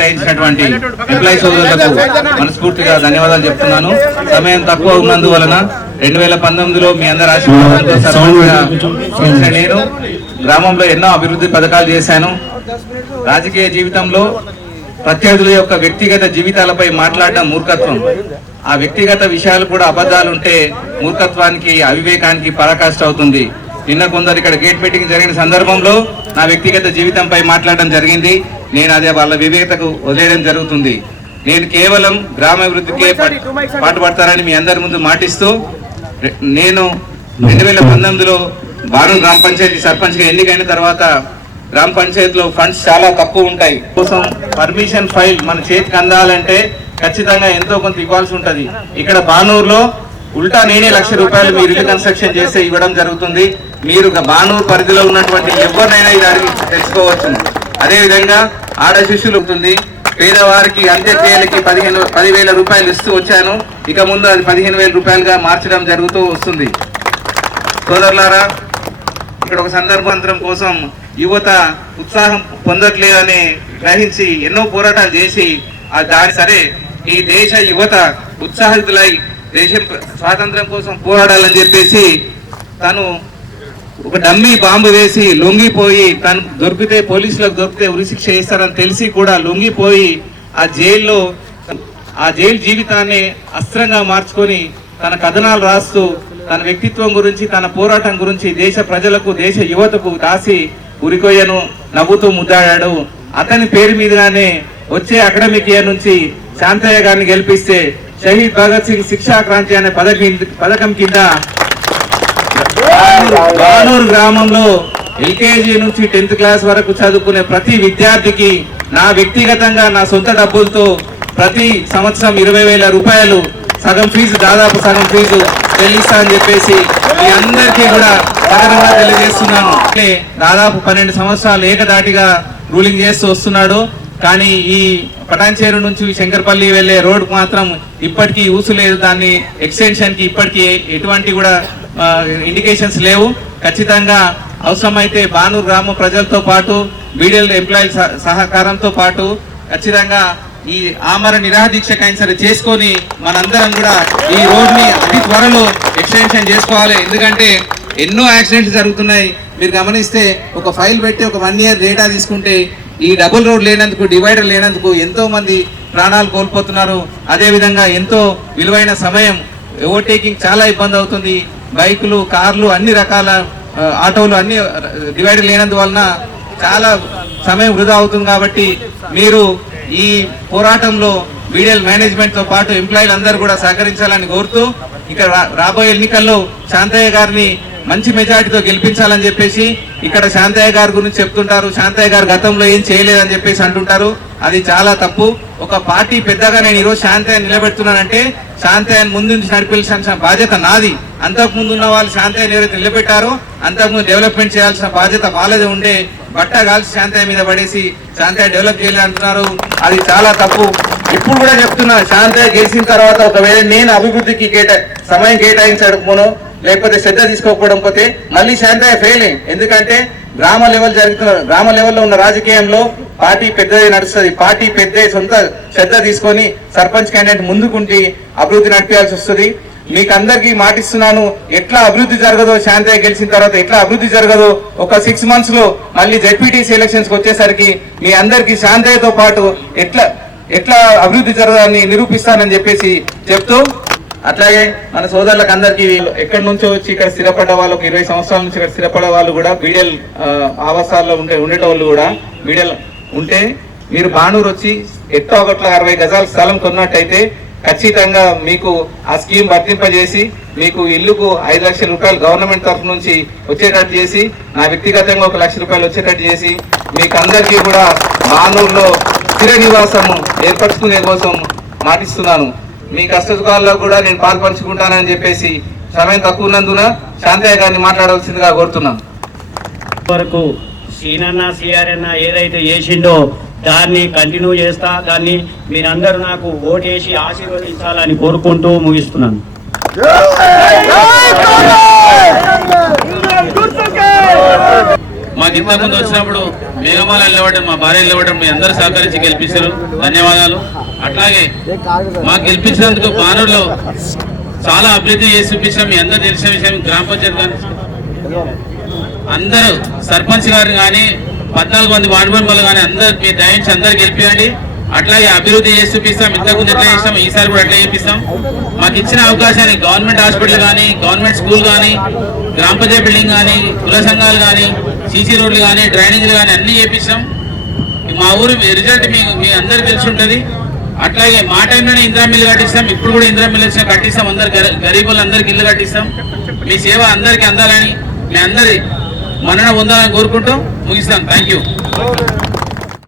కేటాయించినటువంటి ఎంప్లాయీ సోదరులకు మనస్ఫూర్తిగా ధన్యవాదాలు చెప్తున్నాను. సమయం తక్కువ ఉన్నందువలన 2019లో మీ అందరి ఆశీర్వాదంతో నేను గ్రామంలో ఎన్నో అభివృద్ధి పథకాలు చేశాను. రాజకీయ జీవితంలో ప్రత్యర్థుల యొక్క వ్యక్తిగత జీవితాలపై మాట్లాడడం మూర్ఖత్వం. ఆ వ్యక్తిగత విషయాలు కూడా అబద్ధాలుంటే మూర్ఖత్వానికి, అవివేకానికి పరాకాష్ట అవుతుంది. నిన్న కొందరు ఇక్కడ గేట్ మీటింగ్ జరిగిన సందర్భంలో నా వ్యక్తిగత జీవితంపై మాట్లాడడం జరిగింది. నేను అదే వాళ్ళ వివేకతకు వదిలేయడం జరుగుతుంది. నేను కేవలం గ్రామాభివృద్ధికే పాటుపడతానని మీ అందరి ముందు మాటిస్తూ, నేను 2019లో బానూరు గ్రామ పంచాయతీ సర్పంచ్గా ఎన్నికైన తర్వాత గ్రామ పంచాయతీలో ఫండ్స్ చాలా తక్కువ ఉంటాయి. కోసం పర్మిషన్ ఫైల్ మన చేతికి అందాలంటే ఖచ్చితంగా ఎంతో కొంత ఇవ్వాల్సి ఉంటుంది. ఇక్కడ బానూరులో ఉల్టా నేనే ₹1,00,000 మీరు ఇల్లు కన్స్ట్రక్షన్ చేస్తే ఇవ్వడం జరుగుతుంది. మీరు బానూరు పరిధిలో ఉన్నటువంటి ఎవరినైనా ఇది అడిగి తెచ్చుకోవచ్చు. అదేవిధంగా ఆడ శిష్యులు అవుతుంది. పేదవారికి అంత్యక్రియలకి 10,000 రూపాయలు ఇస్తూ వచ్చాను. ఇక ముందు అది 15,000 రూపాయలుగా మార్చడం జరుగుతూ వస్తుంది. సోదరులారా, ఇక్కడ ఒక సందర్భాంతరం కోసం యువత ఉత్సాహం పొందట్లేదని గ్రహించి ఎన్నో పోరాటాలు చేసి దాని సరే ఈ దేశ యువత ఉత్సాహితులై దేశం స్వాతంత్రం కోసం పోరాడాలని చెప్పేసి తను ఒక డమ్మీ బాంబు వేసి లొంగిపోయి, తను దొరికితే పోలీసులకు దొరికితే ఉరిశిక్ష చేస్తారని తెలిసి కూడా లొంగిపోయి ఆ జైలు జీవితాన్ని అస్త్రంగా మార్చుకొని తన కథనాలు రాస్తూ తన వ్యక్తిత్వం గురించి, తన పోరాటం గురించి దేశ ప్రజలకు, దేశ యువతకు రాసి ఉరికొయ్యను నవ్వుతూ ముద్దాడాడు. అతని పేరు మీదుగానే వచ్చే అకాడమిక్ ఇయర్ నుంచి శాంతయ్య గారిని గెలిపిస్తే షహీద్ భగత్ సింగ్ శిక్షా క్రాంతి అనే పథకం కింద బానూరు గ్రామంలో ఎల్కేజీ నుంచి 10th క్లాస్ వరకు చదువుకునే ప్రతి విద్యార్థికి నా వ్యక్తిగతంగా నా సొంత డబ్బులతో ప్రతి సంవత్సరం 20,000 రూపాయలు దాదాపు సగం ఫీజు చెల్లిస్తా అని చెప్పేసి మీ అందరికీ కూడా సగర్వంగా తెలియజేస్తున్నాను. దాదాపు 12 సంవత్సరాలు ఏకదాటిగా రూలింగ్ చేస్తూ వస్తున్నాడు. కానీ ఈ పటాన్చేరు నుంచి శంకర్పల్లి వెళ్లే రోడ్ మాత్రం ఇప్పటికీ ఊసు లేదు. దాన్ని ఎక్స్టెన్షన్ కి ఇప్పటికీ ఎటువంటి కూడా ఇండికేషన్స్ లేవు. ఖచ్చితంగా అవసరమైతే బానూరు గ్రామ ప్రజలతో పాటు బీడీఎల్ ఎంప్లాయీల సహకారంతో పాటు ఖచ్చితంగా ఈ ఆమర నిరాదీక్షకైనా సరే చేసుకొని మనందరం కూడా ఈ రోడ్ ని అతి త్వరలో ఎక్స్టెన్షన్ చేసుకోవాలి. ఎందుకంటే ఎన్నో యాక్సిడెంట్స్ జరుగుతున్నాయి. మీరు గమనిస్తే ఒక ఫైల్ పెట్టి ఒక 1 year డేటా తీసుకుంటే ఈ డబుల్ రోడ్ లేనందుకు, డివైడర్ లేనందుకు ఎంతో మంది ప్రాణాలు కోల్పోతున్నారు. అదేవిధంగా ఎంతో విలువైన సమయం, ఓవర్టేకింగ్ చాలా ఇబ్బంది అవుతుంది. బైకులు, కార్లు, అన్ని రకాల ఆటోలు అన్ని డివైడర్ లేనందువలన చాలా సమయం వృధా అవుతుంది. కాబట్టి మీరు ఈ పోరాటంలో బీడీఎల్ మేనేజ్మెంట్ తో పాటు ఎంప్లాయీలు అందరూ కూడా సహకరించాలని కోరుతూ, ఇక్కడ రాబోయే ఎన్నికల్లో శాంతయ్య గారిని మంచి మెజార్టీతో గెలిపించాలని చెప్పేసి ఇక్కడ శాంతయ్య గారి గురించి చెప్తుంటారు. శాంతయ్య గారు గతంలో ఏం చేయలేదని చెప్పేసి అంటుంటారు. అది చాలా తప్పు. ఒక పార్టీ పెద్దగా నేను ఈరోజు శాంతయ్య నిలబెడుతున్నానంటే శాంతయ్యను ముందు నుంచి నడిపించాల్సిన బాధ్యత నాది. అంతకుముందు ఉన్న వాళ్ళు శాంతయ్యను ఎవరైతే నిలబెట్టారో అంతకుముందు డెవలప్మెంట్ చేయాల్సిన బాధ్యత వాళ్ళదే ఉండే. బట్ట కాల్చి శాంతయ్య మీద పడేసి శాంతయ్య డెవలప్ చేయాలి అంటున్నారు. అది చాలా తప్పు. ఇప్పుడు కూడా చెప్తున్నా, శాంతయ్య గెలిచిన తర్వాత ఒకవేళ నేను అభివృద్ధికి సమయం కేటాయించకపోను, లేకపోతే శ్రద్ధ తీసుకోకపోవడం పోతే మళ్ళీ శాంతయ్య ఫెయిల్. ఎందుకంటే గ్రామ లెవెల్లో ఉన్న రాజకీయంలో పార్టీ పెద్దదే నడుస్తుంది. పార్టీ పెద్దే సొంత శ్రద్ధ తీసుకొని సర్పంచ్ క్యాండిడేట్ ముందుకుండి అభివృద్ధి నడిపించాల్సి వస్తుంది. మీకు అందరికీ మాటిస్తున్నాను, ఎట్లా అభివృద్ధి జరగదో, శాంతయ్య గెలిచిన తర్వాత ఎట్లా అభివృద్ధి జరగదో ఒక 6 months లో మళ్ళీ జెడ్పీటీసీ ఎలక్షన్స్ వచ్చేసరికి మీ అందరికీ శాంతయ్యతో పాటు ఎట్లా అభివృద్ధి జరగాలని నిరూపిస్తానని చెప్పేసి చెప్తూ, అట్లాగే మన సోదరులకు అందరికీ ఎక్కడి నుంచో వచ్చి ఇక్కడ స్థిరపడ్డ వాళ్ళు, 20 సంవత్సరాల నుంచి ఇక్కడ స్థిరపడ్డ వాళ్ళు కూడా బీడీఎల్ ఆవాసాల్లో ఉండేటోళ్ళు కూడా బీడీఎల్ ఉంటే మీరు బానూరు వచ్చి ఎట్టో 160 గజాల స్థలం కొన్నట్టయితే ఖచ్చితంగా మీకు ఆ స్కీమ్ వర్తింపజేసి మీకు ఇల్లుకు 5 లక్షల రూపాయలు గవర్నమెంట్ తరఫు నుంచి వచ్చేటట్టు చేసి, నా వ్యక్తిగతంగా 1 లక్ష రూపాయలు వచ్చేటట్టు చేసి మీకు అందరికీ కూడా బానూరులో స్థిర నివాసం ఏర్పరచుకునే కోసం మాటిస్తున్నాను. మీ కష్టసుఖాల్లో కూడా నేను పాల్పంచుకుంటానని చెప్పేసి సమయం తక్కువ ఉన్నందున శాంతయ్య గారిని మాట్లాడవలసిందిగా కోరుతున్నాను. వరకు సీనన్న సిఆర్ఎన్న ఏదైతే చేసిండో దాన్ని కంటిన్యూ చేస్తా. దాన్ని మీరందరూ నాకు ఓటేసి ఆశీర్వదించాలని కోరుకుంటూ ముగిస్తున్నాను. మాకు ఇంతకుముందు వచ్చినప్పుడు మేఘమాల వెళ్ళవడం, మా భార్య వెళ్ళవడం మీ అందరూ సహకరించి గెలిపించారు, ధన్యవాదాలు. అట్లాగే మాకు గెలిపించినందుకు బానూరులో చాలా అభివృద్ధి చేసి చూపించాం. మీ అందరూ తెలిసిన విషయం, గ్రామ పంచాయతీ కానీ అందరూ సర్పంచ్ గారు కానీ 14 మంది వార్డు మెంబర్లు కానీ అందరు మీ దయించి అందరు గెలిపియండి. అట్లాగే అభివృద్ధి చేసి చూపిస్తాం. ఇంతకుముందు ఎట్లా చేస్తాం ఈసారి కూడా అట్లా చేపిస్తాం. మాకు ఇచ్చిన అవకాశాన్ని గవర్నమెంట్ హాస్పిటల్ కానీ, గవర్నమెంట్ స్కూల్ కానీ, గ్రామ పంచాయతీ బిల్డింగ్ కానీ, కుల సంఘాలు కానీ, సీసీ రోడ్లు కానీ, డ్రైనేజీలు కానీ అన్నీ చేపిస్తాం. మా ఊరు రిజల్ట్ మీ అందరికి తెలిసి ఉంటుంది. అట్లాగే మా టైంలోనే ఇందిరా మిల్లు కట్టిస్తాం. ఇప్పుడు కూడా ఇందిరా మిల్లు వచ్చినా కట్టిస్తాం. అందరు గరీబులు అందరికి ఇల్లు కట్టిస్తాం. మీ సేవ అందరికీ అందాలని, మీ అందరి మన్నన పొందాలని కోరుకుంటూ ముగిస్తాను. Thank you.